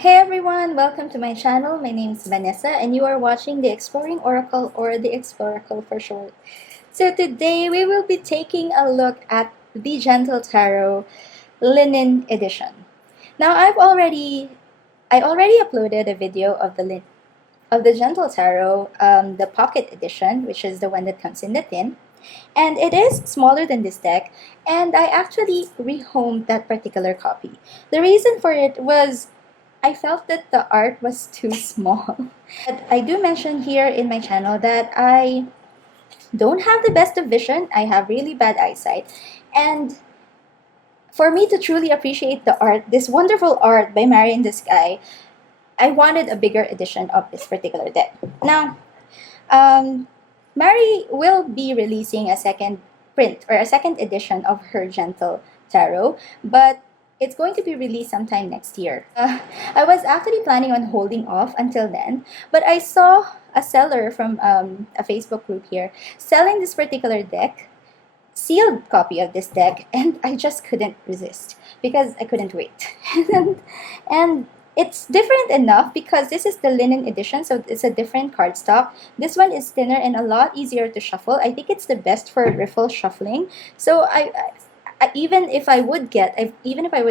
Hey everyone, welcome to my channel. My name is Vanessa and you are watching the Exploring Oracle, or the Exploracle for short. So today we will be taking a look at the Gentle Tarot Linen Edition. Now I already uploaded a video of the Gentle Tarot, the Pocket Edition, which is the one that comes in the tin. And it is smaller than this deck, and I actually rehomed that particular copy. The reason for it was I felt that the art was too small. But I do mention here in my channel that I don't have the best of vision. I have really bad eyesight. And for me to truly appreciate the art, this wonderful art by Mary in the Sky, I wanted a bigger edition of this particular deck. Now, um, Mary will be releasing a second print or a second edition of her Gentle Tarot, but it's going to be released sometime next year. I was actually planning on holding off until then, but I saw a seller from a Facebook group here selling this particular deck, sealed copy of this deck, and I just couldn't resist because I couldn't wait. and it's different enough because this is the linen edition, so it's a different cardstock. This one is thinner and a lot easier to shuffle. I think it's the best for riffle shuffling. So even if I would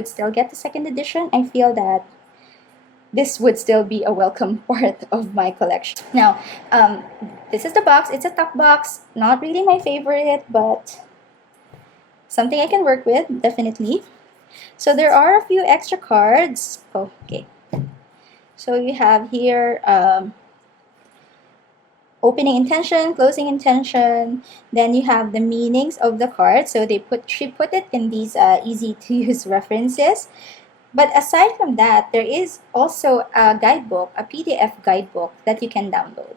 still get the second edition, I feel that this would still be a welcome part of my collection. Now, this is the box. It's a top box. Not really my favorite, but something I can work with, definitely. So there are a few extra cards. Okay. So you have here opening intention, closing intention. Then you have the meanings of the cards. So she put it in these easy to use references. But aside from that, there is also a guidebook, a PDF guidebook that you can download.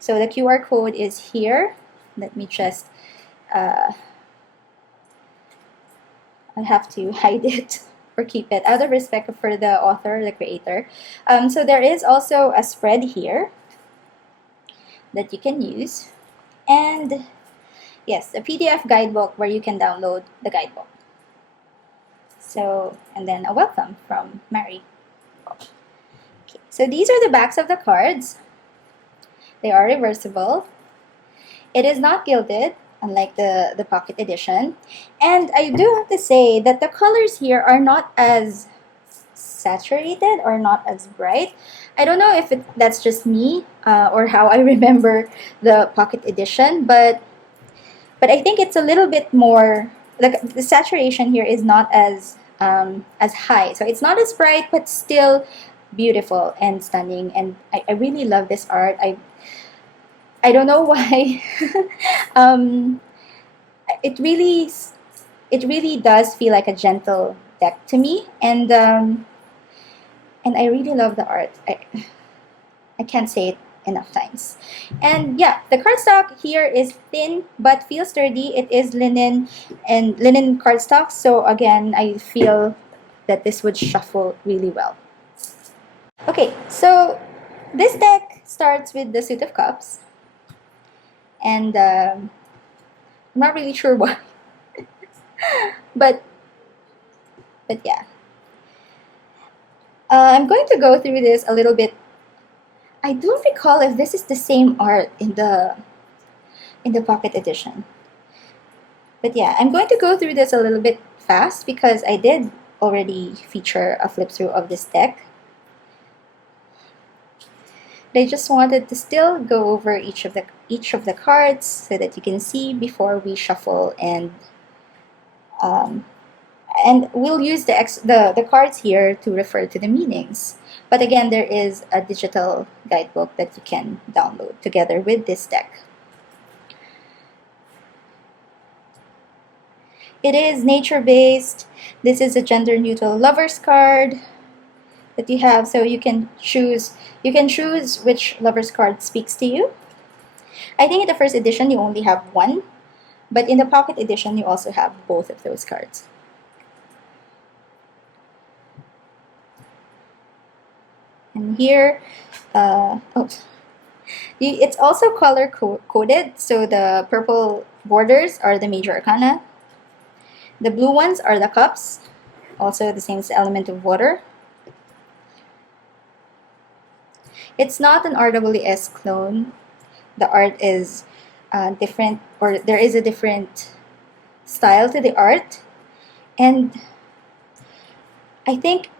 So the QR code is here. Let me just I have to hide it or keep it out of respect for the author, the creator. So there is also a spread here that you can use. And yes, a PDF guidebook where you can download the guidebook. So, and then a welcome from Mary. Okay, so these are the backs of the cards. They are reversible. It is not gilded, unlike the pocket edition. And I do have to say that the colors here are not as saturated or not as bright. I don't know if that's just me or how I remember the pocket edition, but I think it's a little bit more, like the saturation here is not as high. So it's not as bright, but still beautiful and stunning. And I really love this art. I don't know why. um, it really does feel like a gentle deck to me, and I really love the art. I can't say it enough times. And yeah, the cardstock here is thin but feels sturdy. It is linen and linen cardstock, so again, I feel that this would shuffle really well. Okay, so this deck starts with the Suit of Cups, and I'm not really sure why, but yeah. I'm going to go through this a little bit. I don't recall if this is the same art in the pocket edition. But yeah, I'm going to go through this a little bit fast because I did already feature a flip through of this deck. But I just wanted to still go over each of the cards so that you can see before we shuffle, and we'll use the cards here to refer to the meanings. But again, there is a digital guidebook that you can download together with this deck. It is nature-based. This is a gender-neutral lovers card that you have, so you can choose which lovers card speaks to you. I think in the first edition you only have one, but in the pocket edition you also have both of those cards. And here, it's also color coded, so the purple borders are the major arcana. The blue ones are the cups, also the same element of water. It's not an RWS clone. The art is different, or there is a different style to the art. And I think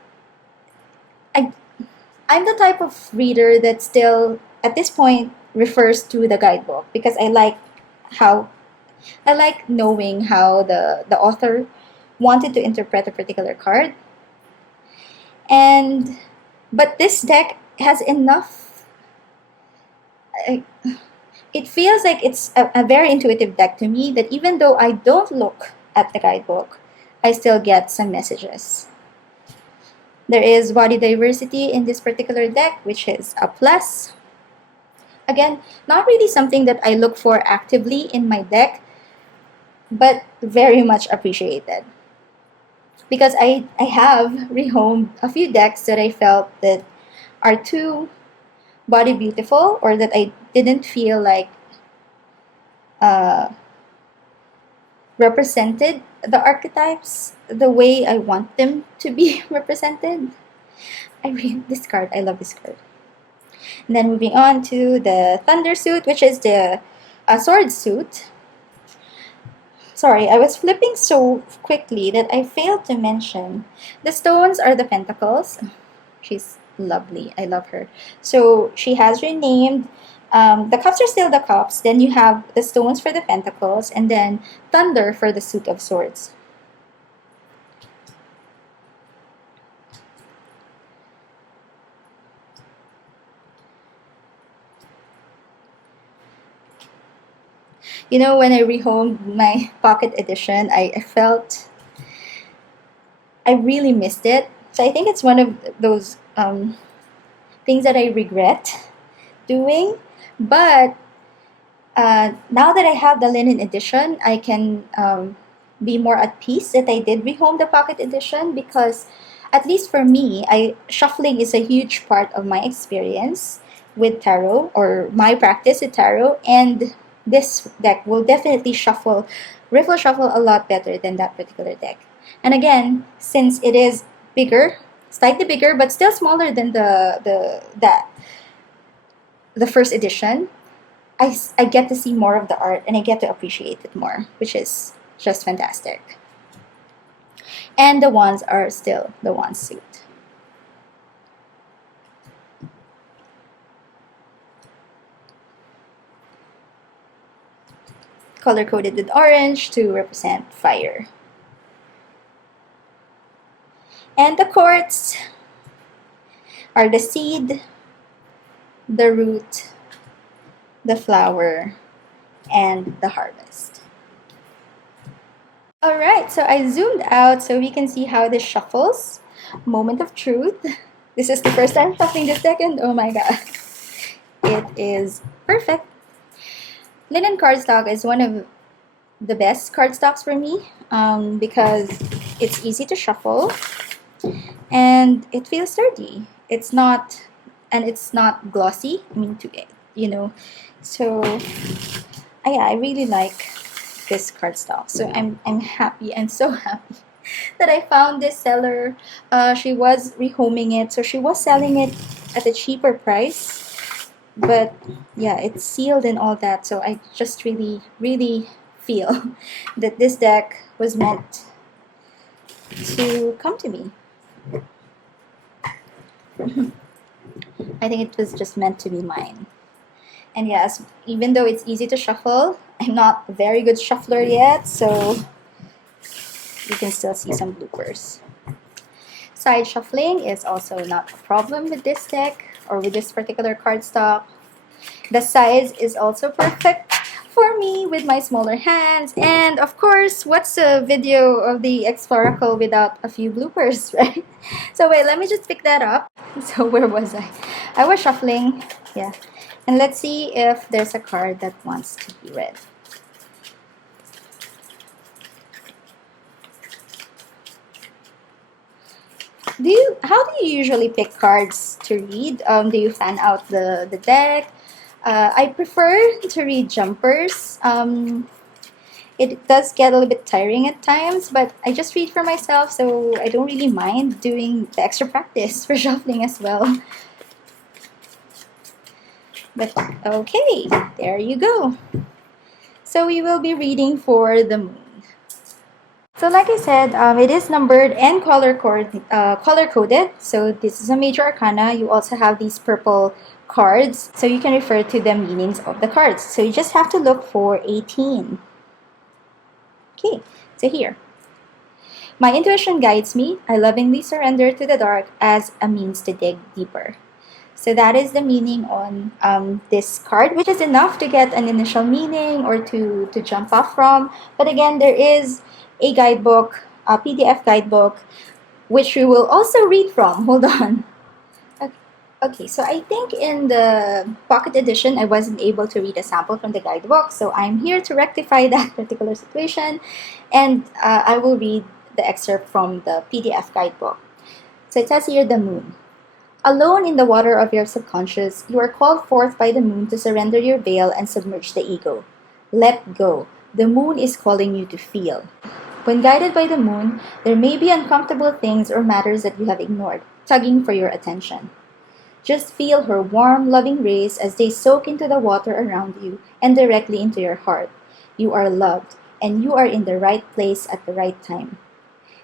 I, I'm the type of reader that still, at this point, refers to the guidebook because how I like knowing how the author wanted to interpret a particular card. And but this deck has enough. Uh, it feels like it's a very intuitive deck to me that even though I don't look at the guidebook, I still get some messages. There is body diversity in this particular deck, which is a plus. Again, not really something that I look for actively in my deck, but very much appreciated. Because I have rehomed a few decks that I felt that are too body beautiful, or that I didn't feel like uh, represented the archetypes the way I want them to be represented. I read this card. I love this card. And then moving on to the Thunder suit, which is the sword suit. Sorry, I was flipping so quickly that I failed to mention the stones are the pentacles. She's lovely. I love her. So she has renamed. The cups are still the cups. Then you have the stones for the pentacles, and then thunder for the suit of swords. You know, when I rehomed my pocket edition, I felt I really missed it. So I think it's one of those things that I regret doing. But now that I have the linen edition, I can be more at peace that I did rehome the pocket edition, because at least for me, shuffling is a huge part of my experience with tarot, or my practice with tarot, and this deck will definitely riffle shuffle a lot better than that particular deck. And again, since it is bigger, slightly bigger, but still smaller than the first edition, I get to see more of the art and I get to appreciate it more, which is just fantastic. And the wands are still the wand suit. Color coded with orange to represent fire. And the quartz are the seed, the root, the flower, and the harvest. Alright, so I zoomed out so we can see how this shuffles. Moment of truth. This is the first time shuffling this deck, and oh my god, it is perfect. Linen cardstock is one of the best cardstocks for me because it's easy to shuffle and it feels sturdy. It's not glossy. I mean, so yeah, I really like this cardstock. So I'm happy. I'm so happy that I found this seller. She was rehoming it, so she was selling it at a cheaper price. But yeah, it's sealed and all that. So I just really, really feel that this deck was meant to come to me. I think it was just meant to be mine. And yes, even though it's easy to shuffle, I'm not a very good shuffler yet, so you can still see some bloopers. Side shuffling is also not a problem with this deck or with this particular cardstock. The size is also perfect for me with my smaller hands. And of course, what's a video of the Exploracle without a few bloopers, right? So wait, let me just pick that up. So where was I? I was shuffling, yeah. And let's see if there's a card that wants to be read. How do you usually pick cards to read? Do you fan out the deck? I prefer to read jumpers. It does get a little bit tiring at times, but I just read for myself, so I don't really mind doing the extra practice for shuffling as well. But okay, there you go. So we will be reading for the moon. So like I said, it is numbered and color coded. So this is a major arcana. You also have these purple cards, so you can refer to the meanings of the cards. So you just have to look for 18. Okay, so here. My intuition guides me. I lovingly surrender to the dark as a means to dig deeper. So that is the meaning on this card, which is enough to get an initial meaning or to jump off from. But again, there is a guidebook, a PDF guidebook, which we will also read from. Hold on. Okay, so I think in the pocket edition, I wasn't able to read a sample from the guidebook. So I'm here to rectify that particular situation. And I will read the excerpt from the PDF guidebook. So it says here, the moon. Alone in the water of your subconscious, you are called forth by the moon to surrender your veil and submerge the ego. Let go. The moon is calling you to feel. When guided by the moon, there may be uncomfortable things or matters that you have ignored, tugging for your attention. Just feel her warm, loving rays as they soak into the water around you and directly into your heart. You are loved, and you are in the right place at the right time.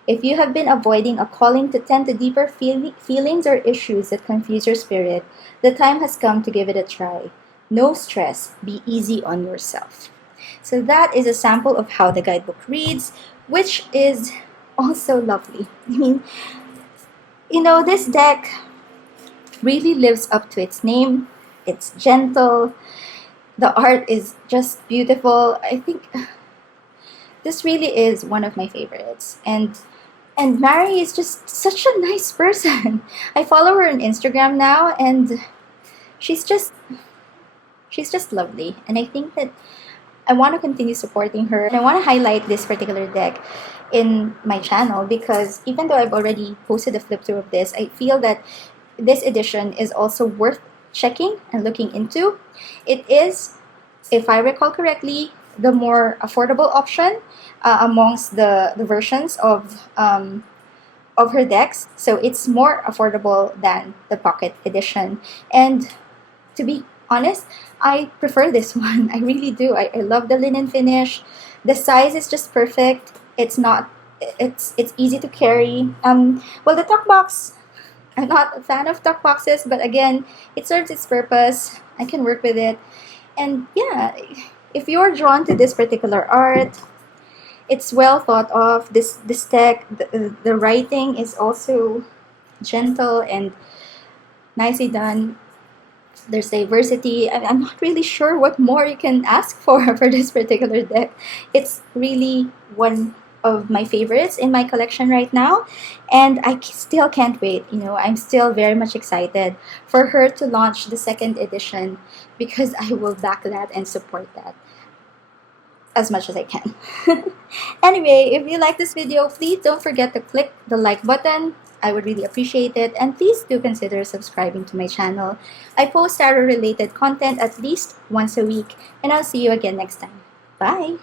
If you have been avoiding a calling to tend to deeper feelings or issues that confuse your spirit, the time has come to give it a try. No stress. Be easy on yourself. So that is a sample of how the guidebook reads, which is also lovely. I mean, this deck really lives up to its name. It's gentle. The art is just beautiful. I think this really is one of my favorites. And Mary is just such a nice person. I follow her on Instagram now, and she's just lovely. And I think that I want to continue supporting her. And I want to highlight this particular deck in my channel because even though I've already posted a flip through of this, I feel that this edition is also worth checking and looking into. It is, if I recall correctly, the more affordable option amongst the versions of her decks. So it's more affordable than the pocket edition. And to be honest, I prefer this one. I really do. I love the linen finish. The size is just perfect. It's easy to carry. Well, the tuck box, I'm not a fan of tuck boxes, but again, it serves its purpose. I can work with it. And yeah, if you're drawn to this particular art, it's well thought of. This deck, the writing is also gentle and nicely done. There's diversity. I'm not really sure what more you can ask for this particular deck. It's really one of my favorites in my collection right now, and I still can't wait. I'm still very much excited for her to launch the second edition because I will back that and support that as much as I can. Anyway, if you like this video, please don't forget to click the like button. I would really appreciate it, and please do consider subscribing to my channel. I post tarot related content at least once a week, and I'll see you again next time. Bye!